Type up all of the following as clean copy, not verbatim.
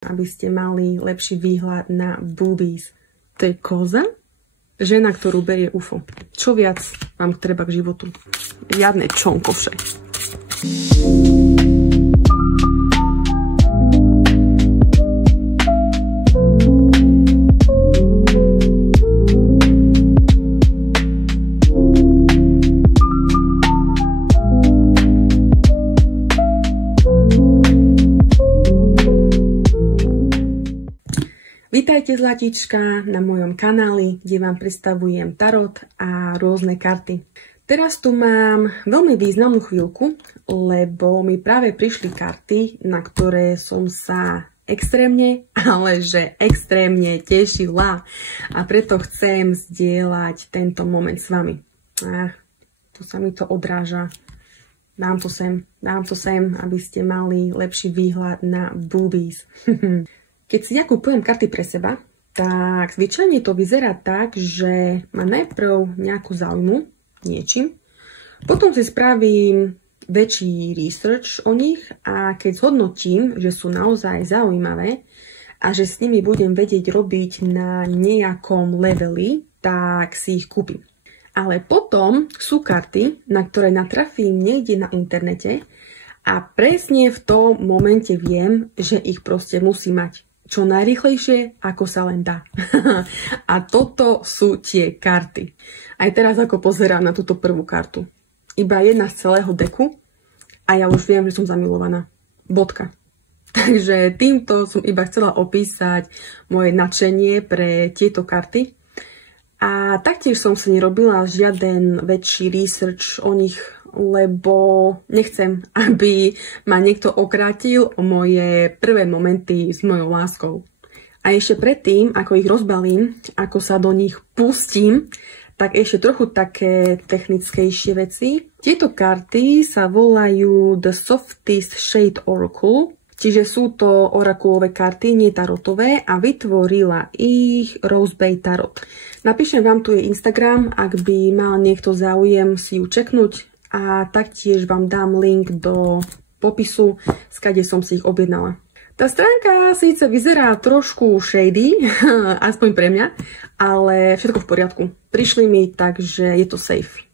aby ste mali lepší výhľad na boobies. To je koza? Žena, ktorú berie UFO. Čo viac vám treba k životu? Riadne čonkoše. Vítajte zlatička na mojom kanáli, kde vám predstavujem tarot a rôzne karty. Teraz tu mám veľmi významnú chvíľku, lebo mi práve prišli karty, na ktoré som sa extrémne, ale že extrémne tešila. A preto chcem zdieľať tento moment s vami. Tu sa mi to odráža. Dám to sem, aby ste mali lepší výhľad na boobies. Keď si ja kúpujem karty pre seba, tak zvyčajne to vyzerá tak, že ma najprv nejakú záujmu niečím, potom si spravím väčší research o nich a keď zhodnotím, že sú naozaj zaujímavé a že s nimi budem vedieť robiť na nejakom leveli, tak si ich kúpim. Ale potom sú karty, na ktoré natrafím niekde na internete a presne v tom momente viem, že ich proste musím mať čo najrýchlejšie, ako sa len dá. A toto sú tie karty. Aj teraz, ako pozerám na túto prvú kartu. Iba jedna z celého deku a ja už viem, že som zamilovaná. Bodka. Takže týmto som iba chcela opísať moje nadšenie pre tieto karty. A taktiež som si nerobila žiaden väčší research o nich, lebo nechcem, aby ma niekto okrátil o moje prvé momenty s mojou láskou. A ešte predtým, ako ich rozbalím, ako sa do nich pustím, tak ešte trochu také technickejšie veci. Tieto karty sa volajú The Softest Shade Oracle, čiže sú to orakulové karty, nie tarotové, a vytvorila ich Rosebay Tarot. Napíšem vám tu jej Instagram, ak by mal niekto záujem si ju čeknúť, a taktiež vám dám link do popisu, skade som si ich objednala. Tá stránka síce vyzerá trošku shady, aspoň pre mňa, ale všetko v poriadku. Prišli mi, takže je to safe.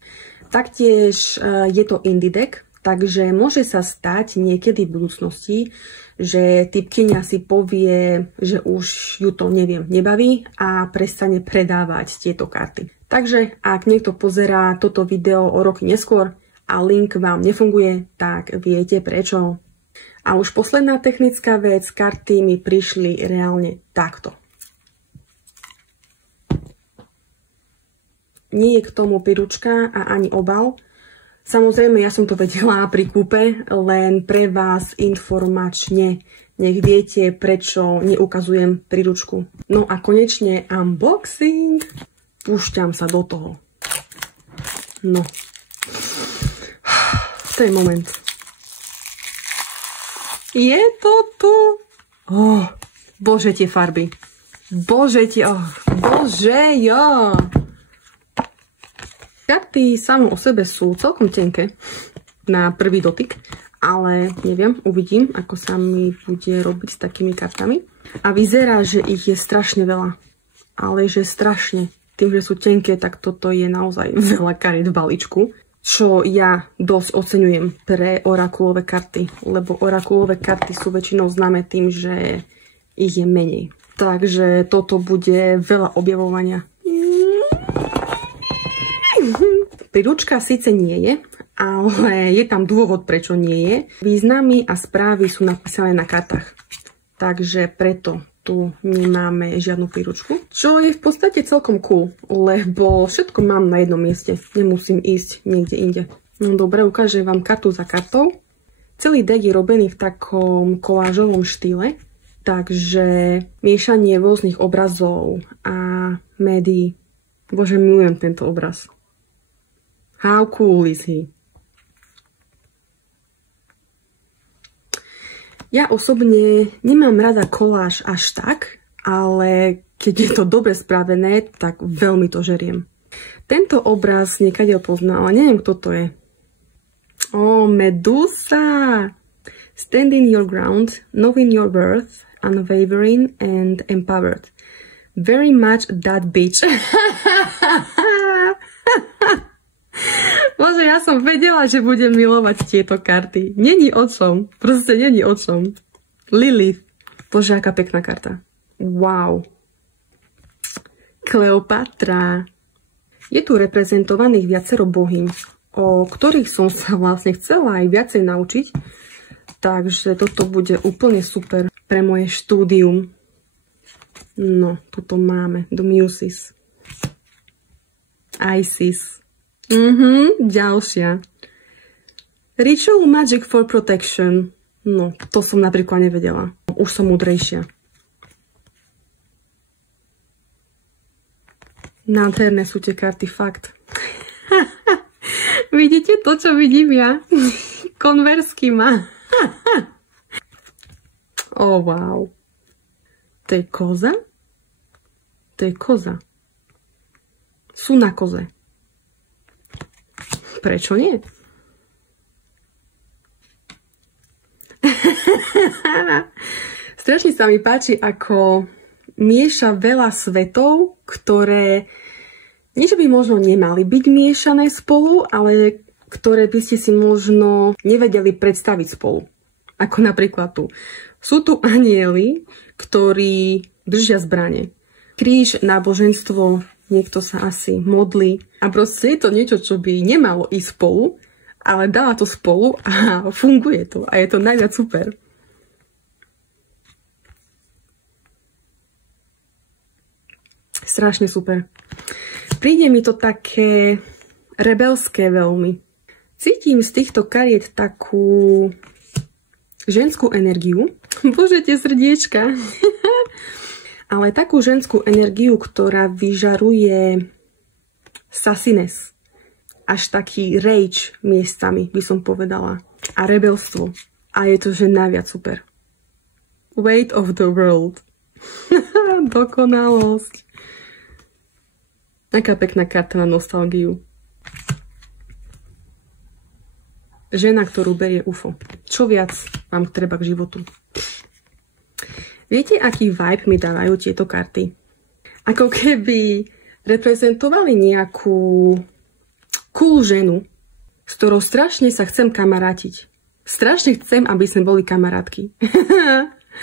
Taktiež je to indie deck, takže môže sa stať niekedy v budúcnosti, že typkyňa si povie, že už ju to nebaví a prestane predávať tieto karty. Takže ak niekto pozerá toto video o roky neskôr a link vám nefunguje, tak viete prečo. A už posledná technická vec, karty mi prišli reálne takto. Nie je k tomu príručka a ani obal. Samozrejme, ja som to vedela pri kúpe, len pre vás informačne. Nech viete, prečo neukazujem príručku. No a konečne unboxing. Púšťam sa do toho. No. To je moment. Je to tu. Bože, tie farby. Bože, Karty samo o sebe sú celkom tenké na prvý dotyk, ale neviem, uvidím, ako sa mi bude robiť s takými kartami. A vyzerá, že ich je strašne veľa. Ale že strašne. Tým, že sú tenké, tak toto je naozaj veľa kariet v balíčku. Čo ja dosť oceňujem pre orakulové karty, lebo orakulové karty sú väčšinou známe tým, že ich je menej. Takže toto bude veľa objavovania. Príručka síce nie je, ale je tam dôvod, prečo nie je. Významy a správy sú napísané na kartách. Takže preto tu nemáme žiadnu príručku. Čo je v podstate celkom cool, lebo všetko mám na jednom mieste. Nemusím ísť niekde inde. No dobre, ukážem vám kartu za kartou. Celý deck je robený v takom kolážovom štýle, takže miešanie rôznych obrazov a médií. Bože, milujem tento obraz. How cool is he? Ja osobne nemám rada koláž až tak, ale keď je to dobre spravené, tak veľmi to žeriem. Tento obraz niekade ho poznám, ale neviem, kto to je. Medusa! Stand in your ground, knowing your worth unwavering and empowered. Very much that bitch. Bože, ja som vedela, že budem milovať tieto karty. Není o čom. Proste není o čom. Lilith. Bože, aká pekná karta. Wow. Kleopatra. Je tu reprezentovaných viacero bohýň, o ktorých som sa vlastne chcela aj viacej naučiť. Takže toto bude úplne super pre moje štúdium. No, tuto máme The Muses. Isis. Ďalšia. Ritual Magic for Protection. No, to som napríklad nevedela. Už som múdrejšia. Nádherné sú tie karty, fakt. Vidíte to, čo vidím ja? Konversky má. Oh, wow. To je koza? To je koza. Sú na koze. Prečo nie? Strašne sa mi páči, ako mieša veľa svetov, ktoré nie, že by možno nemali byť miešané spolu, ale ktoré by ste si možno nevedeli predstaviť spolu. Ako napríklad tu. Sú tu anjeli, ktorí držia zbrane. Kríž, náboženstvo, niekto sa asi modlí. A proste je to niečo, čo by nemalo ísť spolu, ale dáva to spolu a funguje to. A je to najviac super. Strašne super. Príde mi to také rebelské veľmi. Cítim z týchto kariet takú ženskú energiu. Bože, tie srdiečka. Ale takú ženskú energiu, ktorá vyžaruje sassiness. Až taký rage miestami, by som povedala. A rebelstvo. A je to, že najviac super. Weight of the world. Dokonalosť. Aká pekná karta na nostalgiu. Žena, ktorú berie UFO. Čo viac vám treba k životu? Viete, aký vibe mi dávajú tieto karty? Ako keby reprezentovali nejakú cool ženu, s ktorou strašne sa chcem kamarátiť. Strašne chcem, aby sme boli kamarátky.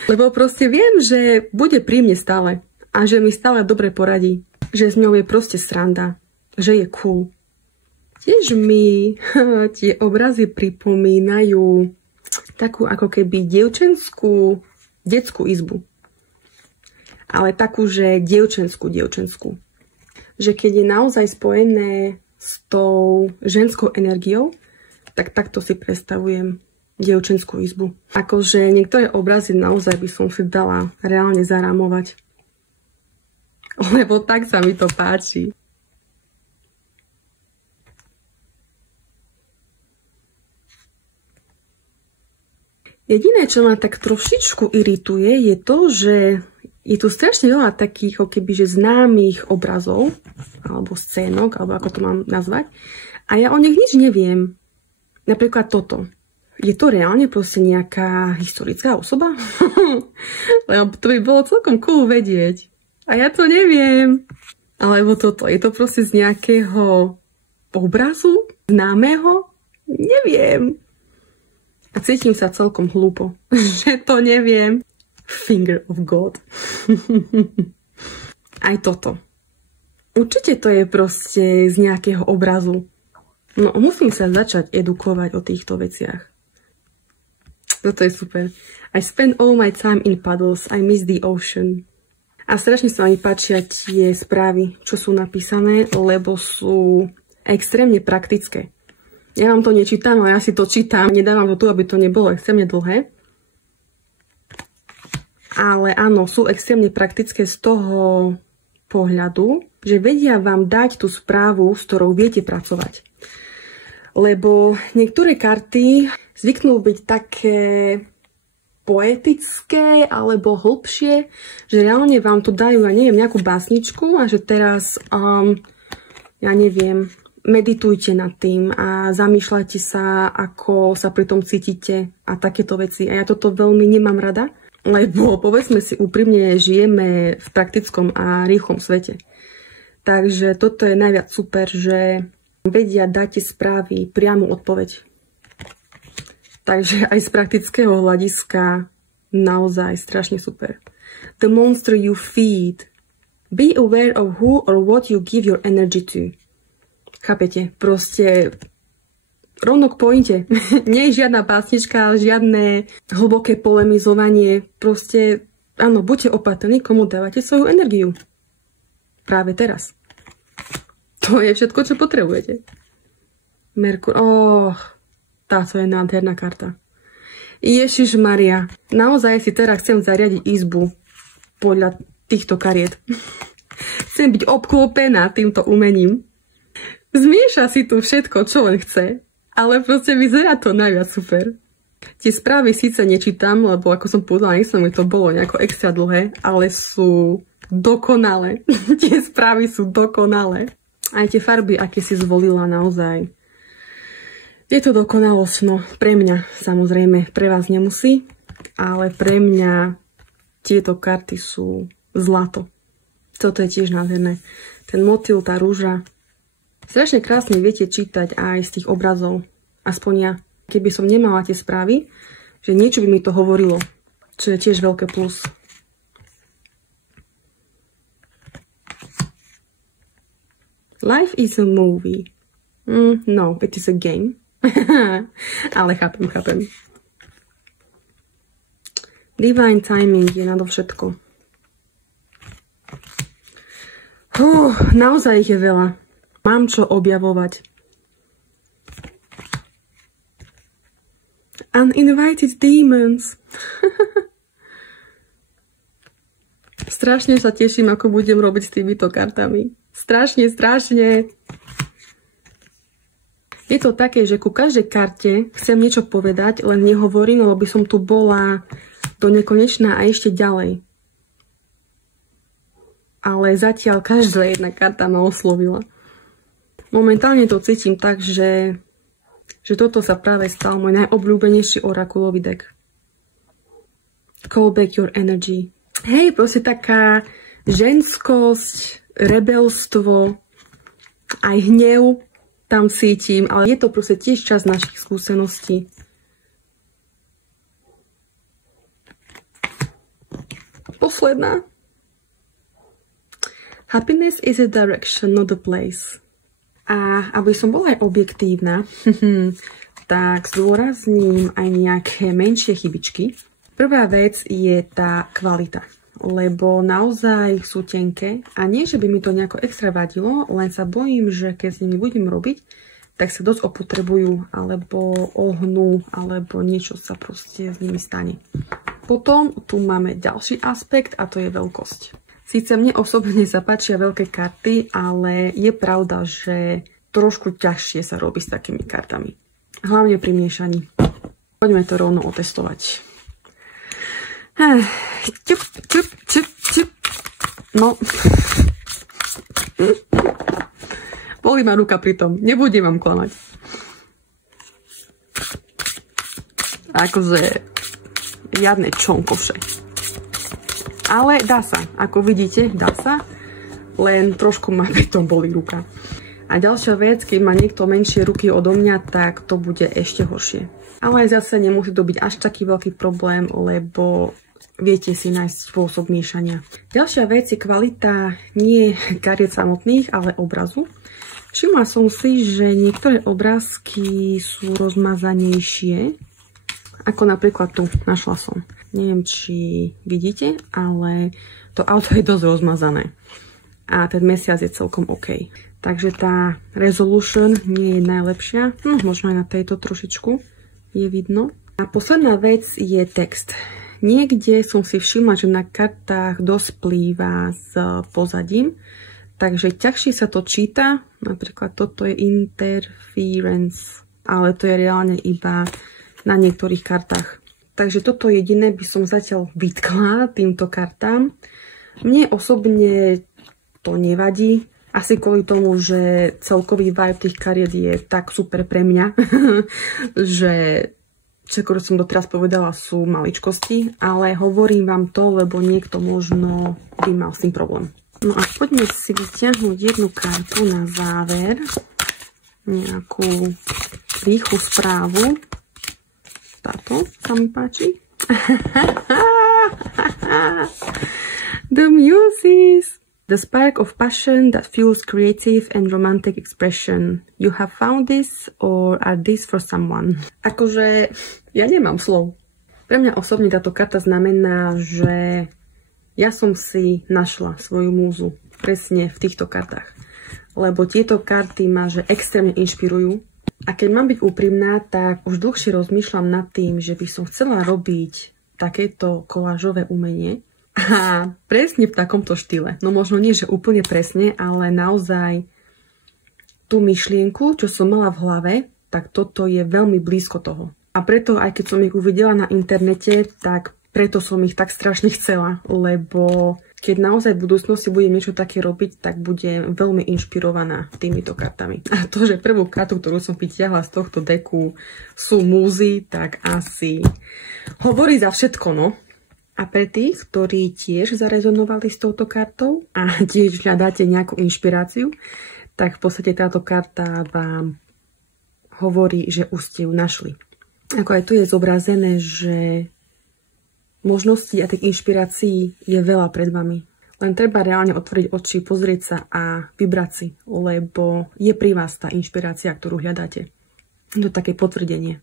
Lebo proste viem, že bude pri mne stále. A že mi stále dobre poradí. Že s ňou je proste sranda. Že je cool. Tiež mi tie obrazy pripomínajú takú ako keby dievčenskú detskú izbu. Ale takú, že dievčenskú. Že keď je naozaj spojené s tou ženskou energiou, tak takto si predstavujem dievčenskú izbu. Akože niektoré obrazy naozaj by som si dala reálne zarámovať. Lebo tak sa mi to páči. Jediné, čo ma tak trošičku irituje, je to, že je tu strašne veľa takých, ako keby, že známych obrazov, alebo scénok, alebo ako to mám nazvať. A ja o nich nič neviem. Napríklad toto. Je to reálne proste nejaká historická osoba? Lebo to by bolo celkom cool vedieť. A ja to neviem. Alebo toto. Je to proste z nejakého obrazu? Známeho? Neviem. A cítim sa celkom hlúpo, že to neviem. Finger of God. Aj toto. Určite to je proste z nejakého obrazu. No, musím sa začať edukovať o týchto veciach. Toto je super. I spend all my time in puddles. I miss the ocean. A strašne sa mi páčia tie správy, čo sú napísané, lebo sú extrémne praktické. Ja vám to nečítam, ale ja si to čítam. Nedávam to tu, aby to nebolo extrémne dlhé. Ale áno, sú extrémne praktické z toho pohľadu, že vedia vám dať tú správu, s ktorou viete pracovať. Lebo niektoré karty zvyknú byť také poetické alebo hlbšie, že reálne vám to dajú, ja neviem, nejakú básničku a že teraz, ja neviem, meditujte nad tým a zamýšľajte sa, ako sa pri tom cítite a takéto veci. A ja toto veľmi nemám rada. Lebo povedzme si úprimne, žijeme v praktickom a rýchlom svete. Takže toto je najviac super, že vedia dať správy priamu odpoveď. Takže aj z praktického hľadiska naozaj strašne super. The monster you feed. Be aware of who or what you give your energy to. Chápete? Proste rovno k pointe. Nie je žiadna básnička, žiadne hlboké polemizovanie. Proste, áno, buďte opatrní, komu dávate svoju energiu. Práve teraz. To je všetko, čo potrebujete. Merkur. Táto je nádherná karta. Ježiš Maria. Naozaj si teraz chcem zariadiť izbu podľa týchto kariet. Chcem byť obklopená týmto umením. Zmieša si tu všetko, čo len chce. Ale proste vyzerá to najviac super. Tie správy síce nečítam, lebo ako som povedala, nechcem, aby to bolo nejako extra dlhé, ale sú dokonalé. Tie správy sú dokonalé. Aj tie farby, aké si zvolila, naozaj. Je to dokonalosť, no pre mňa samozrejme, pre vás nemusí, ale pre mňa tieto karty sú zlato. Toto je tiež nádherné. Ten motýl, tá rúža. Strašne krásne viete čítať aj z tých obrazov. Aspoň ja. Keby som nemala tie správy, že niečo by mi to hovorilo. Čo je tiež veľké plus. Life is a movie. No, it is a game. Ale chápem. Divine timing je nadovšetko. Naozaj ich je veľa. Mám čo objavovať. Uninvited demons. Strašne sa teším, ako budem robiť s týmito kartami. Strašne. Je to také, že ku každej karte chcem niečo povedať, len nehovorím, lebo by som tu bola do nekonečná a ešte ďalej. Ale zatiaľ každá jedna karta ma oslovila. Momentálne to cítim tak, že toto sa práve stal môj najobľúbenejší orakulový deck. Call back your energy. Hej, proste taká ženskosť, rebelstvo, aj hnev tam cítim, ale je to proste tiež časť našich skúseností. Posledná. Happiness is a direction, not a place. A aby som bola aj objektívna, tak zdôrazním aj nejaké menšie chybičky. Prvá vec je tá kvalita, lebo naozaj sú tenké a nie, že by mi to nejako extra vadilo, len sa bojím, že keď s nimi budem robiť, tak sa dosť opotrebujú, alebo ohnú, alebo niečo sa proste s nimi stane. Potom tu máme ďalší aspekt a to je veľkosť. Síce mne osobne sa páčia veľké karty, ale je pravda, že trošku ťažšie sa robí s takými kartami. Hlavne pri miešaní. Poďme to rovno otestovať. No. Bolí ma ruka pri tom. Nebudem vám klamať. Akože žiadne čonkoše. Ale dá sa. Ako vidíte, dá sa. Len trošku ma pri tom bolí ruka. A ďalšia vec, keď má niekto menšie ruky odo mňa, tak to bude ešte horšie. Ale aj zase nemusí to byť až taký veľký problém, lebo viete si nájsť spôsob miešania. Ďalšia vec je kvalita nie kariet samotných, ale obrazu. Všimla som si, že niektoré obrázky sú rozmazanejšie, ako napríklad tu, našla som. Neviem, či vidíte, ale to auto je dosť rozmazané. A ten mesiac je celkom OK. Takže tá resolution nie je najlepšia. No, možno aj na tejto trošičku je vidno. A posledná vec je text. Niekde som si všimla, že na kartách dosť plýva s pozadím. Takže ťažšie sa to číta. Napríklad toto je interference. Ale to je reálne iba na niektorých kartách. Takže toto jediné by som zatiaľ vytkla týmto kartám. Mne osobne to nevadí. Asi kvôli tomu, že celkový vibe tých kariet je tak super pre mňa, že čo som doteraz povedala, sú maličkosti, ale hovorím vám to, lebo niekto možno by mal s tým problém. No a poďme si vyťahnuť jednu kartu na záver. Nejakú rýchlu správu. Táto sa mi páči. The Muses. The spark of passion that fuels creative and romantic expression. You have found this, or are this for someone? Akože, ja nemám slov. Pre mňa osobne táto karta znamená, že ja som si našla svoju múzu presne v týchto kartách. Lebo tieto karty ma že extrémne inšpirujú. A keď mám byť úprimná, tak už dlhšie rozmýšľam nad tým, že by som chcela robiť takéto kolážové umenie. A presne v takomto štýle. No možno nie, že úplne presne, ale naozaj tú myšlienku, čo som mala v hlave, tak toto je veľmi blízko toho. A preto, aj keď som ich uvidela na internete, tak preto som ich tak strašne chcela, lebo keď naozaj v budúcnosti budem niečo také robiť, tak budem veľmi inšpirovaná týmito kartami. A to, že prvú kartu, ktorú som vytiahla z tohto deku, sú múzy, tak asi hovorí za všetko, no. A pre tých, ktorí tiež zarezonovali s touto kartou a tiež hľadáte nejakú inšpiráciu, tak v podstate táto karta vám hovorí, že už ste ju našli. Ako aj tu je zobrazené, že možností a tých inšpirácií je veľa pred vami. Len treba reálne otvoriť oči, pozrieť sa a vybrať si, lebo je pri vás tá inšpirácia, ktorú hľadáte. To také potvrdenie.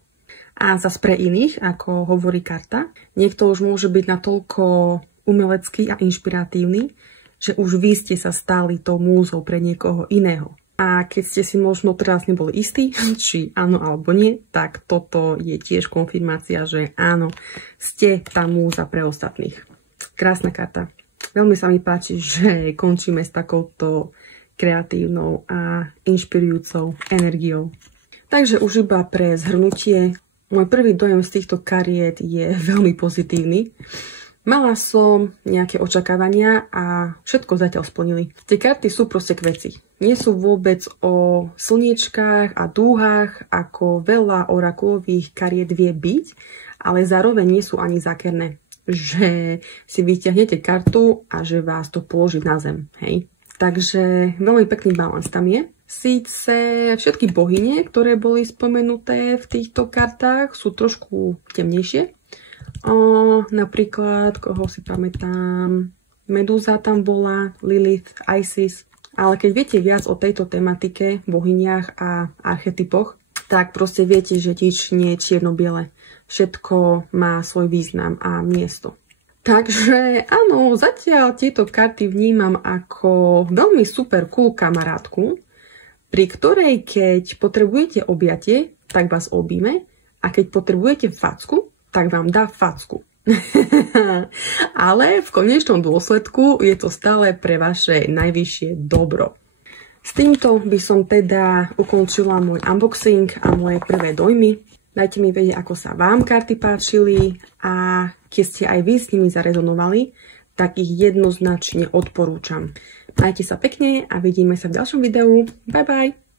A zas pre iných, ako hovorí karta, niekto už môže byť natoľko umelecký a inšpiratívny, že už vy ste sa stali tou múzou pre niekoho iného. A keď ste si možno teraz neboli istí, či áno alebo nie, tak toto je tiež konfirmácia, že áno, ste tá múza pre ostatných. Krásna karta. Veľmi sa mi páči, že končíme s takouto kreatívnou a inšpirujúcou energiou. Takže už iba pre zhrnutie, môj prvý dojem z týchto kariet je veľmi pozitívny. Mala som nejaké očakávania a všetko zatiaľ splnili. Tie karty sú proste k veci. Nie sú vôbec o slniečkách a dúhach, ako veľa orakulových kariet vie byť, ale zároveň nie sú ani zákerné. Že si vyťahnete kartu a že vás to položí na zem. Hej? Takže veľmi pekný balans tam je. Síce všetky bohyne, ktoré boli spomenuté v týchto kartách, sú trošku temnejšie. Napríklad, koho si pamätám, Medúza tam bola, Lilith, Isis. Ale keď viete viac o tejto tematike, bohyniach a archetypoch, tak proste viete, že nič nie je čierno-biele. Všetko má svoj význam a miesto. Takže áno, zatiaľ tieto karty vnímam ako veľmi super cool kamarátku, pri ktorej keď potrebujete objatie, tak vás objíme, a keď potrebujete facku, tak vám dá facku. Ale v konečnom dôsledku je to stále pre vaše najvyššie dobro. S týmto by som teda ukončila môj unboxing a moje prvé dojmy. Dajte mi vedieť, ako sa vám karty páčili a keď ste aj vy s nimi zarezonovali, tak ich jednoznačne odporúčam. Majte sa pekne a vidíme sa v ďalšom videu. Bye bye!